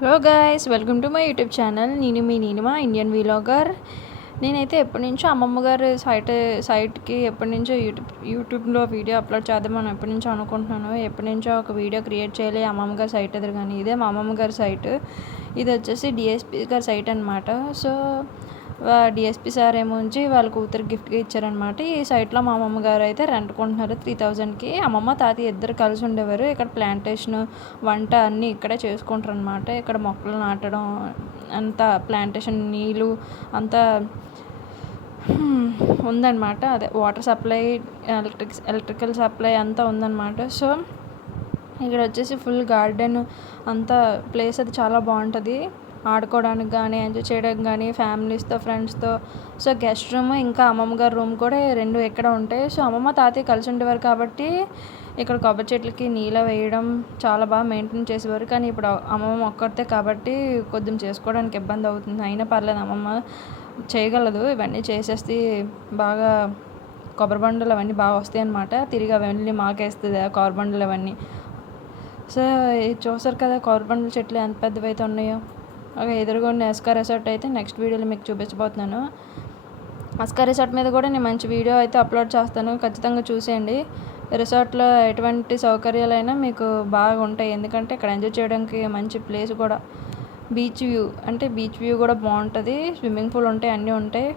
Hello guys, welcome to my YouTube channel. నేను మీ నీనిమా Indian వీలాగర్. నేనైతే ఎప్పటి నుంచో అమ్మమ్మ గారి సైట్కి ఎప్పటి నుంచో యూట్యూబ్లో వీడియో అప్లోడ్ చేద్దామని ఎప్పటి నుంచో అనుకుంటున్నాను. ఎప్పటి నుంచో ఒక వీడియో క్రియేట్ చేయాలి అమ్మమ్మ గారి సైట్ ఎదురు. కానీ ఇదే మా అమ్మమ్మ గారి సైట్. ఇది వచ్చేసి డిఎస్పి గారి సైట్ అనమాట. సో డిఎస్పి సార్ ఏమోంచి వాళ్ళ కూతురు గిఫ్ట్గా ఇచ్చారనమాట. ఈ సైట్లో మా అమ్మమ్మ గారు అయితే రెంట్ కొంటున్నారు 3000కి. అమ్మమ్మ తాతయ్య ఇద్దరు కలిసి ఉండేవారు. ఇక్కడ ప్లాంటేషన్ వంట అన్నీ ఇక్కడే చేసుకుంటారు అనమాట. ఇక్కడ మొక్కలు నాటడం అంతా ప్లాంటేషన్ నీళ్ళు అంతా ఉందన్నమాట. అదే వాటర్ సప్లై, ఎలక్ట్రికల్ సప్లై అంతా ఉందన్నమాట. సో ఇక్కడ వచ్చేసి ఫుల్ గార్డెన్ అంతా ప్లేస్ అది చాలా బాగుంటుంది. ఆడుకోవడానికి కానీ ఎంజాయ్ చేయడానికి కానీ ఫ్యామిలీస్తో ఫ్రెండ్స్తో. సో గెస్ట్ రూమ్ ఇంకా అమ్మమ్మ గారి రూమ్ కూడా రెండు ఎక్కడ ఉంటాయి. సో అమ్మమ్మ తాతయ్య కలిసి ఉండేవారు కాబట్టి ఇక్కడ కొబ్బరి చెట్లకి నీళ్ళ వేయడం చాలా బాగా మెయింటైన్ చేసేవారు. కానీ ఇప్పుడు అమ్మమ్మ ఒక్కరితే కాబట్టి కొద్దిగా చేసుకోవడానికి ఇబ్బంది అవుతుంది. అయినా పర్లేదు, అమ్మమ్మ చేయగలదు. ఇవన్నీ చేసేస్తే బాగా కొబ్బరి బండలు అవన్నీ బాగా వస్తాయి అన్నమాట. తిరిగి అవన్నీ మాకేస్తుంది ఆ కొబ్బరి బండలు అవన్నీ. సో చూసారు కదా కొబ్బరి బండల చెట్లు ఎంత పెద్దవి అయితే ఉన్నాయో. ఓకే, ఎదురుగొండ ఎస్కా రిసార్ట్ అయితే నెక్స్ట్ వీడియోలో మీకు చూపించబోతున్నాను. ఎస్కా రిసార్ట్ మీద కూడా నేను మంచి వీడియో అయితే అప్లోడ్ చేస్తాను, ఖచ్చితంగా చూసేయండి. రిసార్ట్లో ఎటువంటి సౌకర్యాలైనా మీకు బాగా ఉంటాయి, ఎందుకంటే ఇక్కడ ఎంజాయ్ చేయడానికి మంచి ప్లేస్ కూడా. బీచ్ వ్యూ కూడా బాగుంటుంది. స్విమ్మింగ్ పూల్ ఉంటాయి, అన్నీ ఉంటాయి.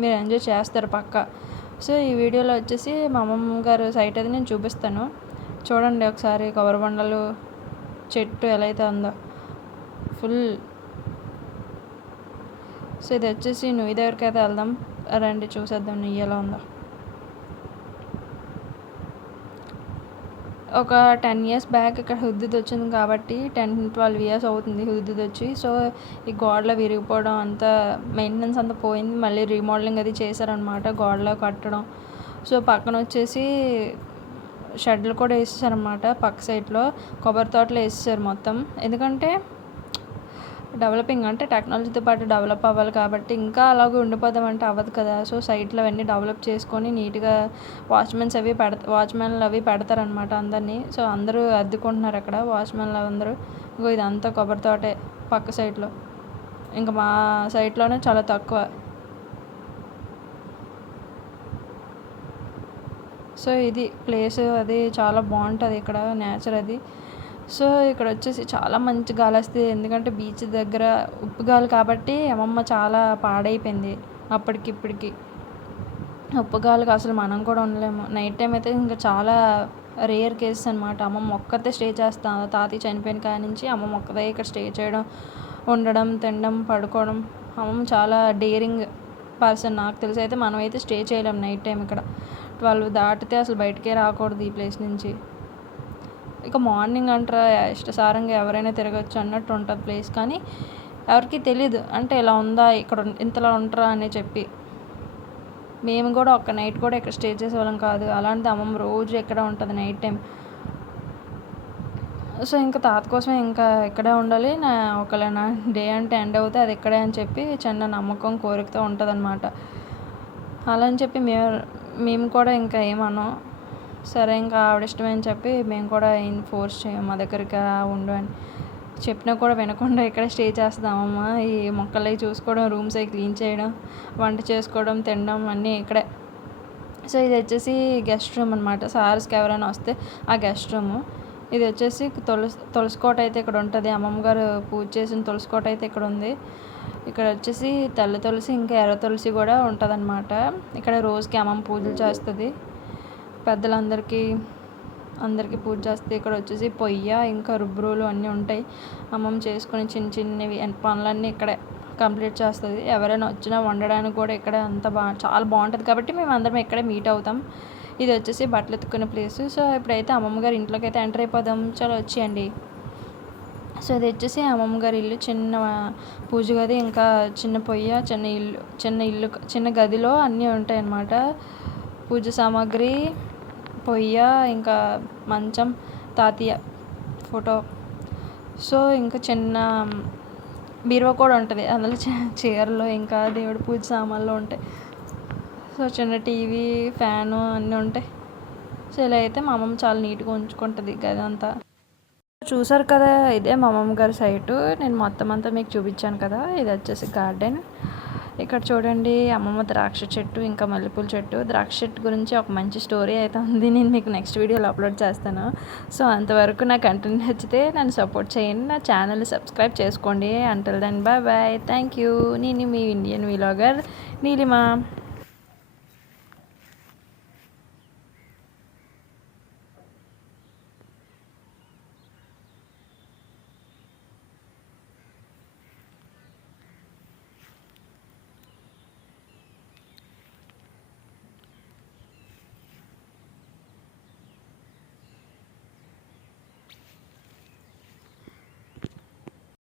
మీరు ఎంజాయ్ చేస్తారు పక్కా. సో ఈ వీడియోలో వచ్చేసి మా అమ్మమ్మ గారు సైట్ అయితే నేను చూపిస్తాను. చూడండి ఒకసారి కొబ్బరి బండలు చెట్టు ఎలా అయితే ఉందో ఫుల్. సో ఇది వచ్చేసి నువ్వు దగ్గరికి అయితే వెళ్దాం రండి, చూసేద్దాం నువ్వు ఎలా ఉందో. ఒక 10 years బ్యాక్ ఇక్కడ హుద్దుద్ వచ్చింది కాబట్టి 10-12 years అవుతుంది హుద్దుద్ వచ్చి. సో ఈ గోడలో విరిగిపోవడం అంతా మెయింటెనెన్స్ అంతా పోయింది. మళ్ళీ రీమోడలింగ్ అది చేశారనమాట, గోడలో కట్టడం. సో పక్కన వచ్చేసి షెడ్లు కూడా వేసేసారనమాట. పక్క సైడ్లో కొబ్బరి తోటలు వేసేసారు మొత్తం. ఎందుకంటే డెవలపింగ్ అంటే టెక్నాలజీతో పాటు డెవలప్ అవ్వాలి కాబట్టి ఇంకా అలాగే ఉండిపోదామంటే అవ్వదు కదా. సో సైట్లో అవన్నీ డెవలప్ చేసుకొని నీట్గా వాచ్మెన్లు అవి పెడతారనమాట అందరినీ. సో అందరూ అద్దుకుంటున్నారు అక్కడ వాచ్మెన్లు అందరూ. ఇంకో ఇదంతా కొబ్బరి తోటే పక్క సైట్లో. ఇంకా మా సైట్లోనే చాలా తక్కువ. సో ఇది ప్లేస్ అది చాలా బాగుంటుంది ఇక్కడ నేచర్ అది. సో ఇక్కడ వచ్చేసి చాలా మంచి గాలి వస్తుంది, ఎందుకంటే బీచ్ దగ్గర ఉప్పు గాలి కాబట్టి అమ్మమ్మ చాలా పాడైపోయింది అప్పటికిప్పటికి. ఉప్పు గాలికి అసలు మనం కూడా ఉండలేము. నైట్ టైం అయితే ఇంకా చాలా రేర్ కేసెస్ అనమాట. అమ్మమ్మ ఒక్కతే స్టే చేస్తాం, తాతయ్య చనిపోయిన కాడి నుంచి అమ్మమ్మ ఒక్కదే ఇక్కడ స్టే చేయడం, ఉండడం, తినడం, పడుకోవడం. అమ్మమ్మ చాలా డేరింగ్ పర్సన్. నాకు తెలిసి అయితే మనం అయితే స్టే చేయలేం నైట్ టైం ఇక్కడ. 12 దాటితే అసలు బయటకే రాకూడదు ఈ ప్లేస్ నుంచి. ఇక మార్నింగ్ అంటారా ఇష్టసారంగా ఎవరైనా తిరగచ్చు అన్నట్టు ఉంటుంది ప్లేస్. కానీ ఎవరికి తెలీదు అంటే ఇలా ఉందా, ఇక్కడ ఇంతలా ఉంటారా అని చెప్పి. మేము కూడా ఒక్క నైట్ కూడా ఇక్కడ స్టే చేసేవాళ్ళం కాదు. అలాంటిది అమ్మమ్మ రోజు ఎక్కడ ఉంటుంది నైట్ టైం. సో ఇంకా తాత కోసం ఇంకా ఇక్కడే ఉండాలి, ఒకవేళ నా డే అంటే ఎండ్ అవుతే అది ఇక్కడే అని చెప్పి చిన్న నమ్మకం కోరికతో ఉంటుంది అనమాట. అలా అని చెప్పి మేము కూడా ఇంకా ఏమన్నాం, సరే ఇంకా ఆవిడ ఇష్టమని చెప్పి మేము కూడా ఏం ఫోర్స్ చేయం మా దగ్గరికి ఉండు అని. చెప్పినా కూడా వినకుండా ఇక్కడ స్టే చేస్తామమ్మ. ఈ మొక్కలు చూసుకోవడం, రూమ్స్ అవి క్లీన్ చేయడం, వంట చేసుకోవడం, తినడం అన్నీ ఇక్కడే. సో ఇది వచ్చేసి గెస్ట్ రూమ్ అనమాట. సార్స్కి ఎవరైనా వస్తే ఆ గెస్ట్ రూము. ఇది వచ్చేసి తులసికోట అయితే ఇక్కడ ఉంటుంది. అమ్మమ్మ గారు పూజ చేసిన తులసికోట అయితే ఇక్కడ ఉంది. ఇక్కడ వచ్చేసి తెల్ల తులసి ఇంకా ఎర్ర తులసి కూడా ఉంటుంది అనమాట. ఇక్కడ రోజుకి అమ్మమ్మ పూజలు చేస్తుంది, పెద్దలందరికీ పూజ చేస్తే. ఇక్కడ వచ్చేసి పొయ్య ఇంకా రుబ్బురోలు అన్నీ ఉంటాయి. అమ్మమ్మ చేసుకుని చిన్న చిన్నవి పనులన్నీ ఇక్కడే కంప్లీట్ చేస్తుంది. ఎవరైనా వచ్చినా వండడానికి కూడా ఇక్కడ చాలా బాగుంటుంది కాబట్టి మేము అందరం ఇక్కడే మీట్ అవుతాం. ఇది వచ్చేసి బట్టలు ఎత్తుకునే ప్లేస్. సో ఇప్పుడైతే అమ్మమ్మ గారి ఇంట్లోకి అయితే ఎంటర్ అయిపోదాం. చాలా వచ్చేయండి. సో ఇది వచ్చేసి అమ్మమ్మ గారి ఇల్లు. చిన్న పూజ గది ఇంకా చిన్న పొయ్య, చిన్న గదిలో అన్నీ ఉంటాయి అన్నమాట. పూజ సామాగ్రి, పొయ్య, ఇంకా మంచం, తాతయ్య ఫోటో. సో ఇంకా చిన్న బీరువా కూడా ఉంటుంది, అందులో చీరలు ఇంకా దేవుడి పూజ సామాన్లు ఉంటాయి. సో చిన్న టీవీ, ఫ్యాను అన్నీ ఉంటాయి. సో ఇలా అయితే మా అమ్మమ్మ చాలా నీట్గా ఉంచుకుంటుంది గది అంతా. చూసారు కదా, ఇదే మా అమ్మమ్మ గారి సైటు. నేను మొత్తం అంతా మీకు చూపించాను కదా, ఇది వచ్చేసి గార్డెన్. ఇక్కడ చూడండి అమ్మమ్మ ద్రాక్ష చెట్టు, ఇంకా మల్లెపూల చెట్టు. ద్రాక్ష చెట్టు గురించి ఒక మంచి స్టోరీ అయితే ఉంది, నేను మీకు నెక్స్ట్ వీడియోలో అప్లోడ్ చేస్తాను. సో అంతవరకు నా కంటెంట్ నచ్చితే నన్ను సపోర్ట్ చేయండి, నా ఛానల్ సబ్స్క్రైబ్ చేసుకోండి. Until then bye bye, thank you. నేను మీ ఇండియన్ వ్లాగర్ నీలిమ.